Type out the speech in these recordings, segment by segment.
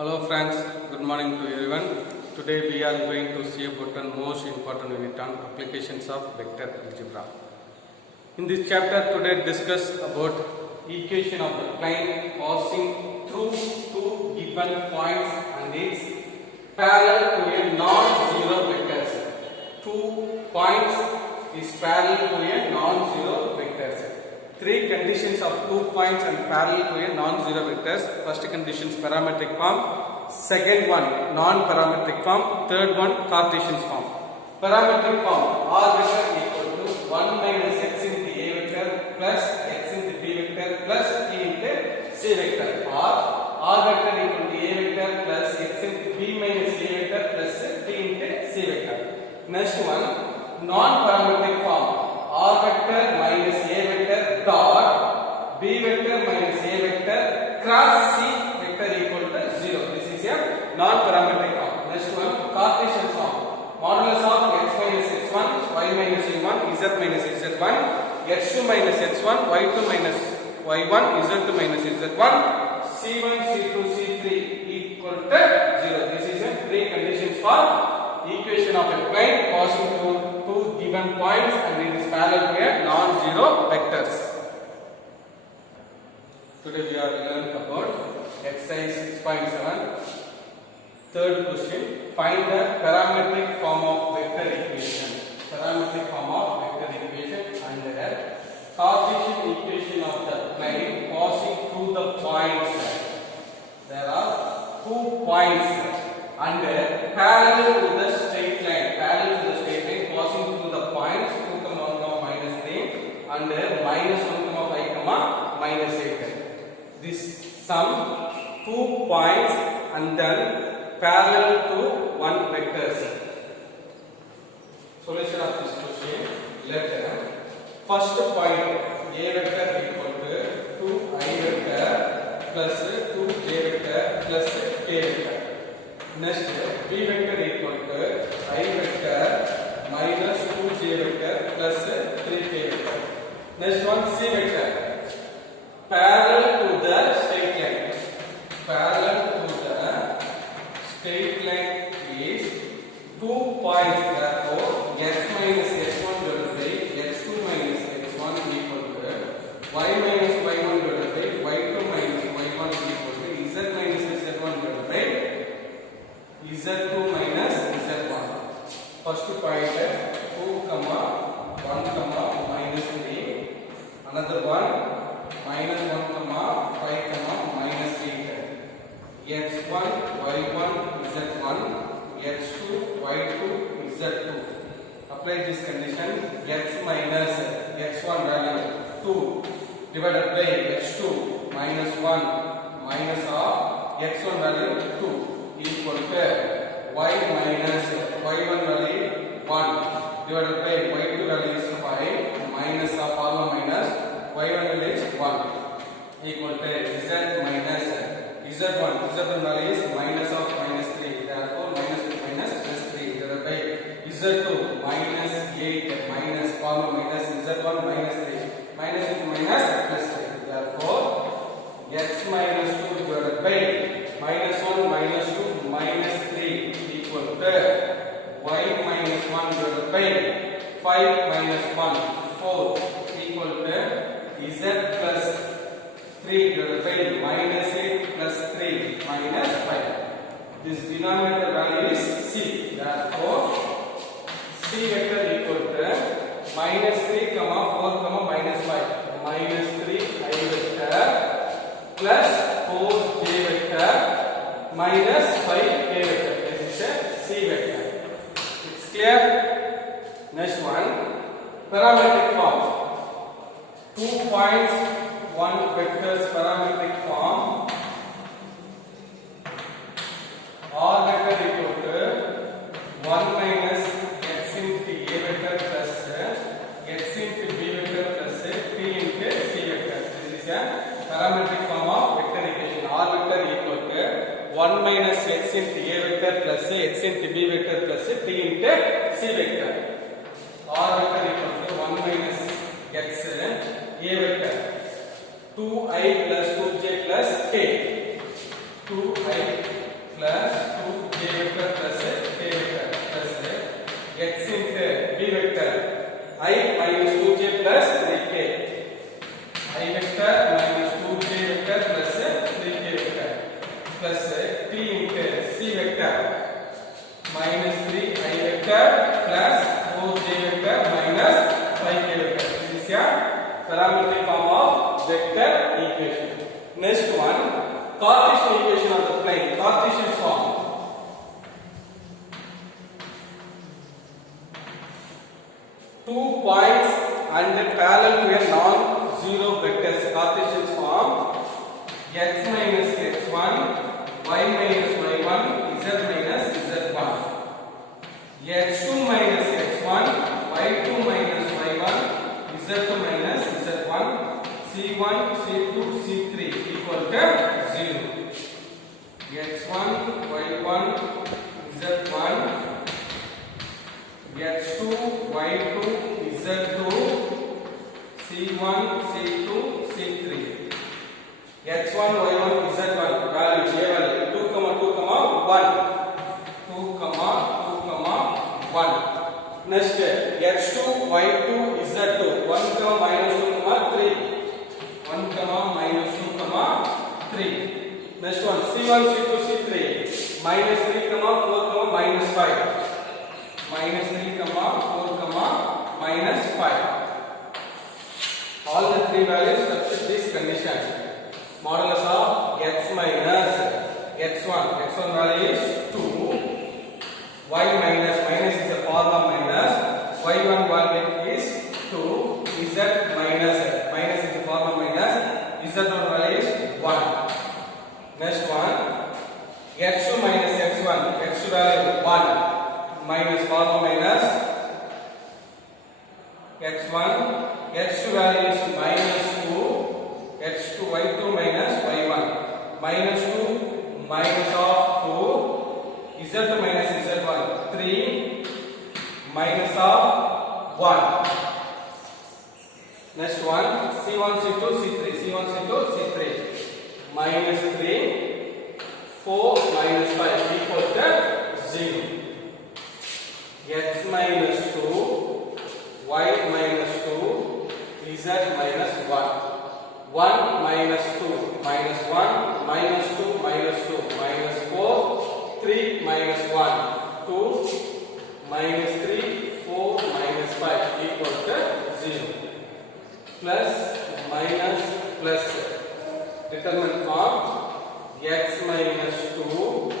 Hello friends, good morning to everyone. Today we are going to see about the most important unit on applications of vector algebra. In this chapter today discuss about equation of the plane passing through two given points and its parallel to a non-zero vectors. 2 points is parallel to a non-zero vectors. 3 conditions of 2 points and parallel to a non-zero vectors. First condition is parametric form, second one non-parametric form, third one Cartesian form. Parametric form, r vector equal to 1 minus x into a vector plus x into b vector plus t into c vector, or r vector equal to a vector plus x into b minus a vector plus t into c vector. Next one non-parametric form, r vector minus a vector dot b vector minus a vector cross c vector equal to 0. This is a non-parametric form. Next one Cartesian form, modulus of x minus x1, y minus y1, z minus z1, x2 minus x1, y2 minus y1, z2 minus z1, c1, c2, c3 equal to 0. This is a 3 conditions for equation of a plane passing through two given points and it is parallel to a non-zero vectors. Today we are learning about exercise 6.7. Third question, find the parametric form of vector equation. Parametric form of vector equation and the Cartesian equation of the plane passing through the points. There are 2 points and parallel to the straight line. Parallel to the straight line passing through the points 2, 1, minus 3 and minus 1, 5, minus 8. This sum 2 points and then parallel to one vector. Solution of this question, let first point a vector equal to 2i vector plus 2j vector plus k vector. Next b vector equal to I vector minus 2j vector plus 3k vector. Next one c vector, parallel to the straight line. Parallel to the straight line is 2 points. Therefore x minus x1 divided by x2 minus x1 equal to y minus y1 divided by y2 minus y1 equal to z minus z1 divided by z2 minus z1. First point 2, 1, minus 3. Another one minus 1, 5, minus 8. x1, y1, z1, x2, y2, z2. Apply this condition. X minus x1 value 2 divided by x2 minus 1 minus of x1 value 2 equal to y minus y1 value 1 divided by y2 value is 5 minus of all minus y1 value is 1 equal to z minus z1. Z1 value is minus of minus 3. Therefore minus with minus plus 3 divided by z2 minus 8 minus all minus z1 minus 3 minus with minus plus 3. Therefore x minus 2 divided by minus 1 minus 2 minus 3 equal to y minus 1 divided by 5 minus 1 4 equal to z plus 3 divided by minus 8 plus 3 minus 5. This denominator value is c. Therefore c vector equal to minus 3, 4, minus 5. Minus 3 I vector plus 4 j vector minus 5 k vector. This is a c vector. It's clear? Next one, parametric form. 2 points, 1 vector's parametric form. R vector equal to 1 minus x into a vector plus x into b vector plus t into c vector. This is a parametric form of vector equation. R vector equal to 1 minus x into a vector plus x into b vector plus t into c vector. R vector equal to 1 minus x a vector 2i plus 2j plus k. 2i plus 2j vector plus k vector plus x into b vector I minus 2j plus 3k. I vector minus 2j vector plus 3k vector plus t into c vector minus 3i vector plus 4j vector minus 5k vector. This is a parametric form of vector equation. Next one, Cartesian equation of the plane. Cartesian form. Two points and parallel to a non-zero vectors. Cartesian form. X minus x1, y minus y1, z minus z1. X2 minus x1, y2 minus y1, z2 minus z1, c1, c2, c3 equal to 0. X1, y1, z1, x2, y2, z2, c1, c2, c3. x1, y1, z1 value a value 2, 2, 1. 2, 2, 1. Next x2, y2, z2 1, minus 2, 3. 1, minus 2, 3. Next one c1, c2, c3 minus 3, 4, minus 5. Minus 3, 4, minus 5. All the three values substitute this condition. Modulus of x minus x1. x1 value is 2. Y minus is a form of minus. Y1 value is 2. Z minus is a form of minus. Z1 value is 1. Next one, x2 minus x1. x2 value 1 minus form of minus. x1 x2 value is minus 2. x2 y2 minus y1 minus 2 minus of 2 z2 minus z1 3 minus of 1. Next one c1 c2 c3 c1 c2 c3 minus 3 4 minus 5 equal to 0. X minus 2 y minus 2 z minus 1. 1 minus 2 minus 1 minus 2 minus 2 minus 4 3 minus 1 2 minus 3 4 minus 5 equal to 0. Plus minus plus determinant form x minus 2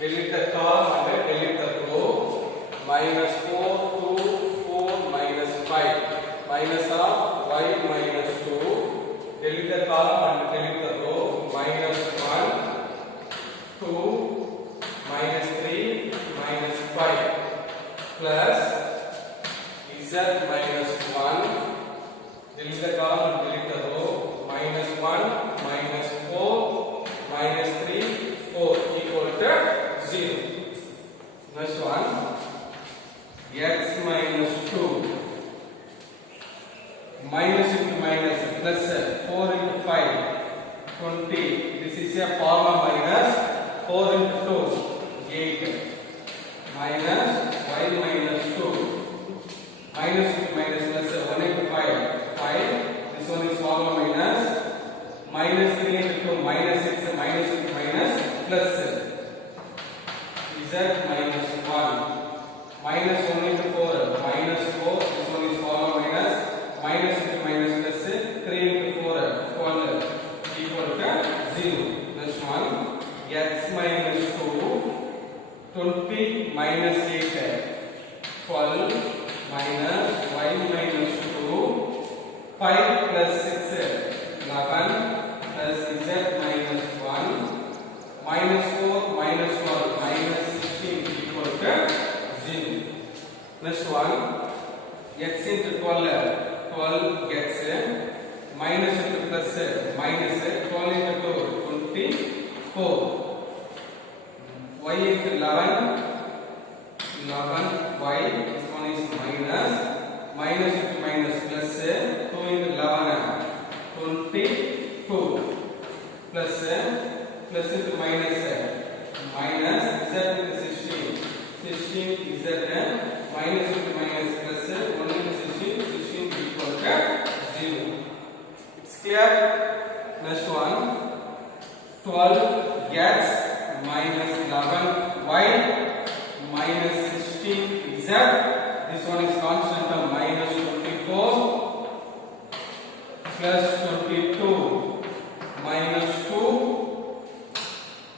delete the column and delete the row minus 4 2 4 minus 5 minus of y minus 2 delete the column and delete the row minus 1 2 minus 3 minus 5 plus z minus 1 delete the column and delete the row minus 1 minus 4 minus 3 4 equal to 0. Next one x minus 2 minus into minus plus 4 into 5 20. This is a form of minus 4 into 2 8 minus y minus 2 minus into minus plus 1 into 5 5. This one is form of minus minus 3 into 2 minus 6 minus into minus plus z minus 1 minus 1 into 4 minus 4. This one is form of minus minus into minus plus 3 into 4 12 equal to 0. Next one x minus 2 20 minus 8 12 minus y minus 2 5 plus 6 11 plus z minus 1 minus 4 minus 12 minus 16 equal to 0. Next one x into 12 12 gets minus into plus minus 12 into 2 24 y into 11 11 y. This one is minus minus into minus plus 2 into 11 22 plus plus into minus x minus 11y minus 16z. This one is constant term minus 24 plus 22 minus 2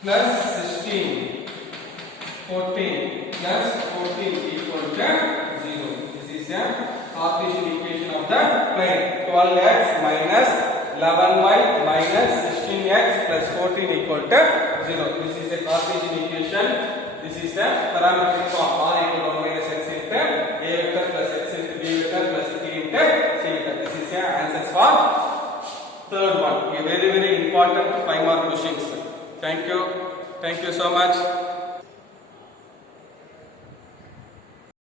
plus 16 14 plus 14 equal to 0. This is a Cartesian equation of the plane. 12x minus 11y minus 16x plus 14 equal to 0. This is a Cartesian equation. This is the parametric form. R equal to 1 minus x into a vector plus x into b vector plus t into c vector. This is the answers for third one. A very important 5 mark questions. Thank you so much.